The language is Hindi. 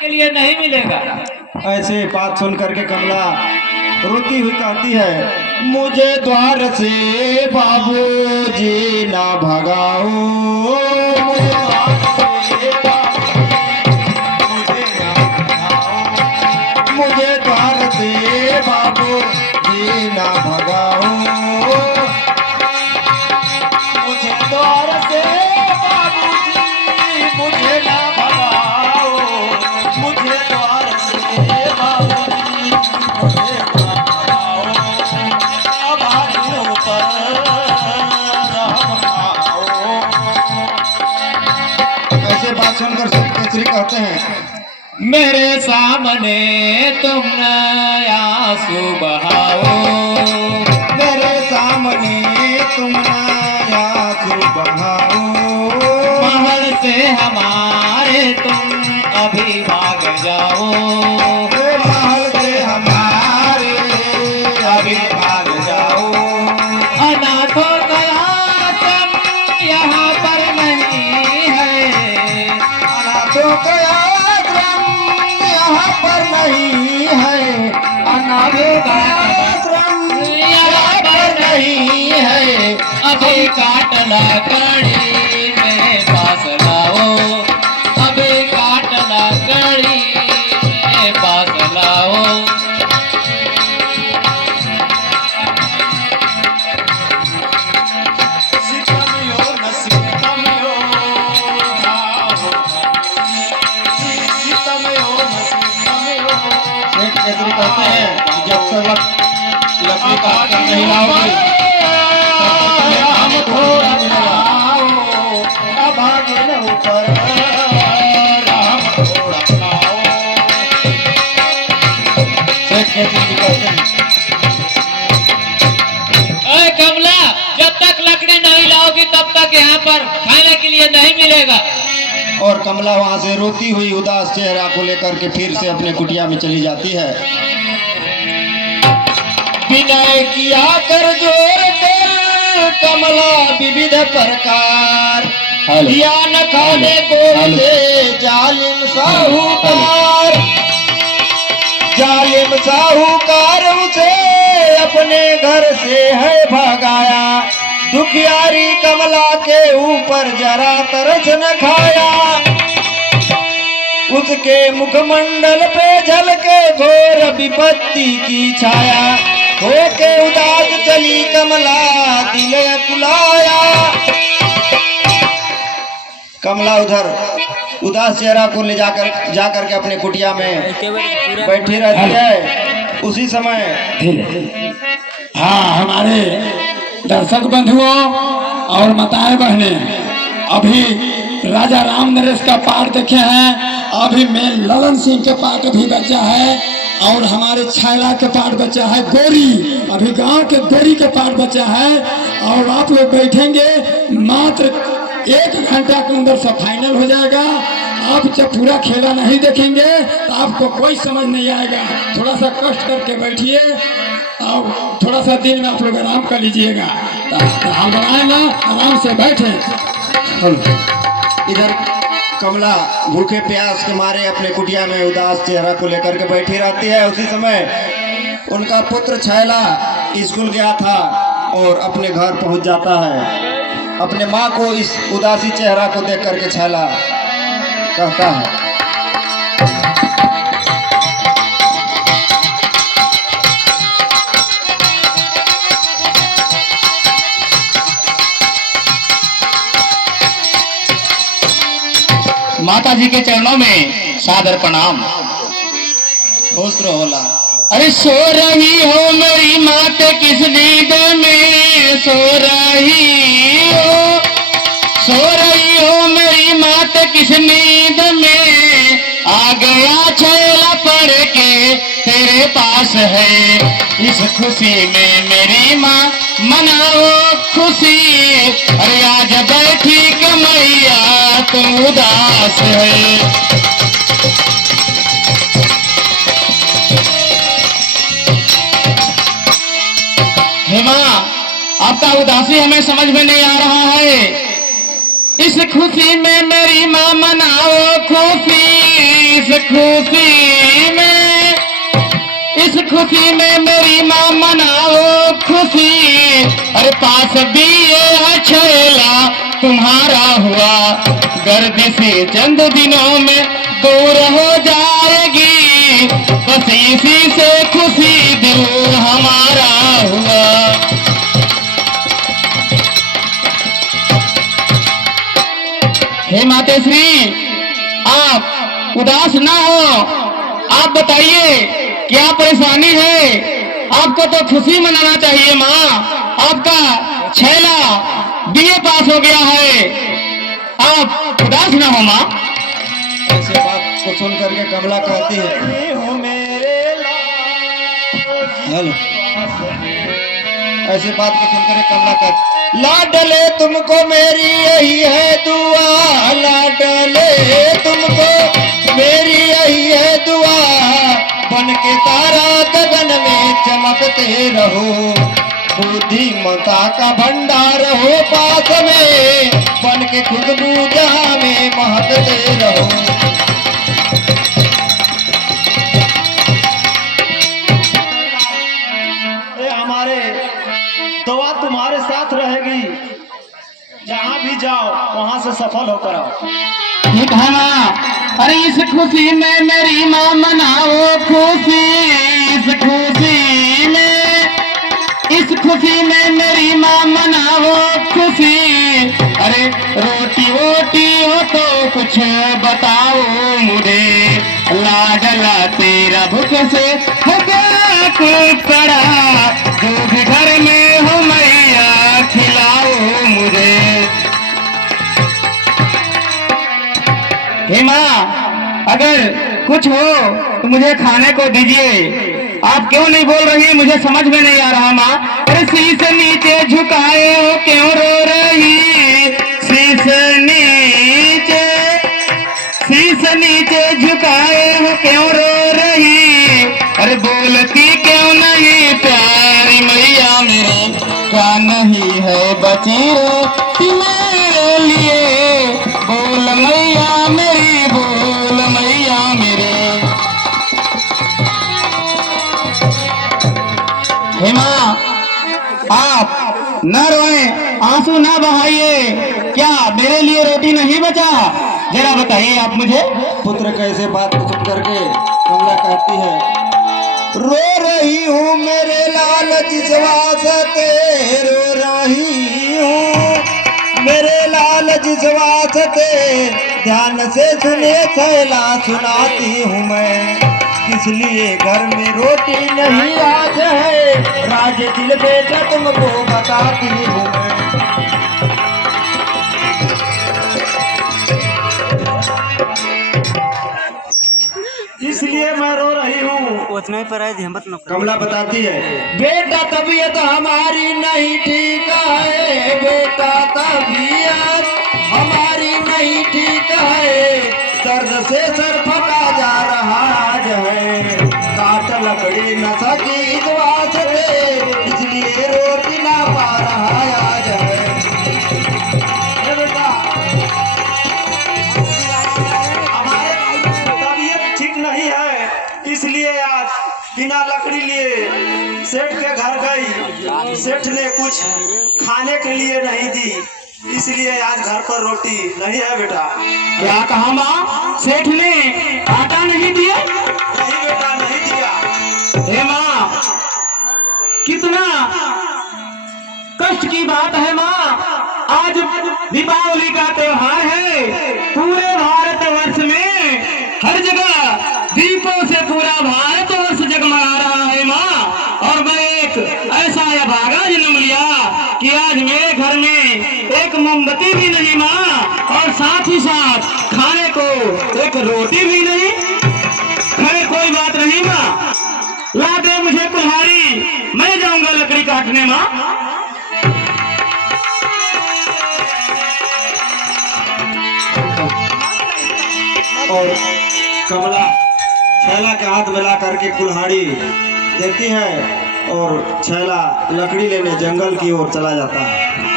के लिए नहीं मिलेगा। ऐसे बात सुन करके कमला रोती हुई कहती है, मुझे द्वार से बाबूजी ना भगाओ, मुझे द्वार से बाबूजी ना भगाओ, मुझे द्वार से बाबूजी ना भगाओ, मुझे द्वार से बाबूजी मुझे ना भगाओ, मुझे द्वार से बाबूजी मुझे ना भगाओ, अभागियों पर रहम खाओ। ऐसे बात सुनकर केसरी कहते हैं, मेरे सामने तुम आंसू बहाओ, मेरे सामने तुम आंसू बहाओ, महल से हमारे तुम अभी भाग जाओ, महल से हमारे अभी भाग जाओ, अनाथों का आश्रम यहाँ पर नहीं है, अनाथों का आश्रम यहाँ पर नहीं है, अनाथों का आश्रम यहाँ पर नहीं है, अभी काट लकड़ी मेरे पास लाओ, अभी काट लकड़ी मेरे पास लाओ, सितमियो न सितमियो भाव सितमियो न सितमियो। शेख केसरी कहते हैं कि जब तक लकड़ी काट कर नहीं लाओगी हम थोड़ा मिलेगा, अभागे ऊपर राम थोड़ा लाओ। शेख केसरी कहते हैं, अरे कमला, जब तक लकड़ी नहीं लाओगी तब तक यहाँ पर खाने के लिए नहीं मिलेगा। और कमला वहां से रोती हुई उदास चेहरा को लेकर के फिर से अपने कुटिया में चली जाती है। विनय किया कर जोर कर कमला विविध प्रकार, दिया न खाने को उसे जालिम साहूकार, जालिम साहूकार उसे अपने घर से है भगाया, दुखियारी कमला के ऊपर जरा तरस न खाया, उसके मुखमंडल पे झलके घोर विपत्ति की छाया, होके उदास चली कमला दिल कुलाया। कमला उधर उदास चेहरा को ले जाकर के अपने कुटिया में बैठी रहती है। उसी समय हाँ, हमारे दर्शक बंधुओं और माताएं बहने, अभी राजा राम नरेश का पाठ देखे हैं, अभी मैं ललन सिंह के पाठ भी बचा है, और हमारे छैला के पाठ बचा है, गोरी अभी गांव के गोरी के पाठ बचा है, और आप लोग बैठेंगे मात्र 1 घंटा के अंदर सब फाइनल हो जाएगा। आप जब पूरा खेला नहीं देखेंगे तो आपको कोई समझ नहीं आएगा। थोड़ा सा कष्ट करके बैठिए और थोड़ा सा दिन में आप लोग आराम कर लीजिएगा। हम बनाए ना, आराम से बैठे। इधर कमला भूखे प्यास के मारे अपने कुटिया में उदास चेहरा को लेकर के बैठी रहती है। उसी समय उनका पुत्र छैला स्कूल गया था और अपने घर पहुंच जाता है। अपने माँ को इस उदासी चेहरा को देख करके छैला कहता है, माता जी के चरणों में सादर प्रणाम। खुश रहो होला। अरे सो रही हो मेरी मात किस नींद में, सो रही हो मेरी मात किस नींद में, आ गया छैला पढ़ के तेरे पास है, इस खुशी में मेरी माँ मनाओ खुशी, अरे आज बैठी कमैया तुम उदास है। हेमा, आपका उदासी हमें समझ में नहीं आ रहा है। इस खुशी में मेरी माँ मनाओ खुशी, इस खुशी में, इस खुशी में मेरी माँ मनाओ खुशी। अरे पास भी ये छेला तुम्हारा हुआ, गर्दिश चंद दिनों में दूर हो जाएगी, बस इसी से खुशी दिल हमारा हुआ। हे मातेश्री, आप उदास ना हो, आप बताइए क्या परेशानी है? आपको तो खुशी मनाना चाहिए माँ, आपका छैला बीए पास हो गया है, आप उदास ना हो माँ। ऐसे बात को सुन करके कमला कहती है, हेलो, ऐसे बात को सुन करके कमला कहती, लाडले तुमको मेरी यही है दुआ, लाडले तुमको मेरी यही है दुआ, बन के तारा गगन में चमकते रहो, बुद्धिमता का भंडार हो पास में, बन के खुशबू जहां में महकते रहो। हमारे दुआ तुम्हारे साथ रहेगी, जहाँ भी जाओ वहाँ से सफल होकर आओ। ठीक है माँ। अरे इस खुशी में मेरी माँ मनाओ खुशी, इस खुशी में, इस खुशी में मेरी माँ मनाओ खुशी। अरे रोटी वोटी हो तो कुछ बताओ मुझे, लाडला तेरा भूख से हो गया कुछ पड़ा, जो भी घर में हो मैया खिलाओ मुझे। हे माँ, अगर कुछ हो तो मुझे खाने को दीजिए। आप क्यों नहीं बोल रही हैं, मुझे समझ में नहीं आ रहा माँ। अरे शीश नीचे झुकाए हो क्यों रो रही, शीश नीचे, शीश नीचे झुकाए हो क्यों रो रही। अरे बोलती क्यों नहीं प्यारी मैया मेरी, क्या नहीं है बची रे मेरे लिए, बोल मैया मेरी, बोल मैया मेरे। हे माँ, आप न रोएं, आंसू ना बहाइए, क्या मेरे लिए रोटी नहीं बचा? जरा बताइए आप मुझे। पुत्र कैसे बात को सुन करके कमला कहती है, रो रही हूँ मेरे लाल जिस वास्ते, रो रही हूँ मेरे लाल जिस वास्ते, ध्यान से सुने छैला सुनाती हूँ मैं, इसलिए घर में रोटी नहीं आज है, राज दिल बेटा तुमको बताती हूँ मैं। इसलिए मैं रो रही हूँ। उतना ही पर आए हिम्मत न करो। कमला बताती है, बेटा तबीयत हमारी नहीं ठीक है, बेटा तबीयत हमारी नहीं ठीक है, दर्द से सर फटा जा रहा आज है, काट लकड़ी न सकी द्वास से, इसलिए रोटी ना पा रहा आज है। अरे बेटा, हमारे तबीयत ठीक नहीं है, इसलिए आज बिना लकड़ी लिए सेठ के घर गई, सेठ ने कुछ खाने के लिए नहीं दी, इसलिए आज घर पर रोटी नहीं है बेटा। क्या कहा माँ, सेठ ने आटा नहीं दिया? नहीं बेटा, नहीं दिया। हे माँ, कितना कष्ट की बात है माँ। आज दीपावली का त्योहार है, पूरे भारतवर्ष में हर जगह दीपों से पूरा भारतवर्ष जगमगा रहा है माँ। और मैं एक ऐसा अभागा जन्म लिया कि आज मेरे घर में एक मोमबत्ती भी नहीं माँ, और साथ ही साथ खाने को एक रोटी भी नहीं। खैर कोई बात नहीं माँ, ला दे मुझे कुल्हाड़ी, मैं जाऊंगा लकड़ी काटने माँ। और कमला छैला के हाथ मिला करके कुल्हाड़ी देती है और छैला लकड़ी लेने जंगल की ओर चला जाता है।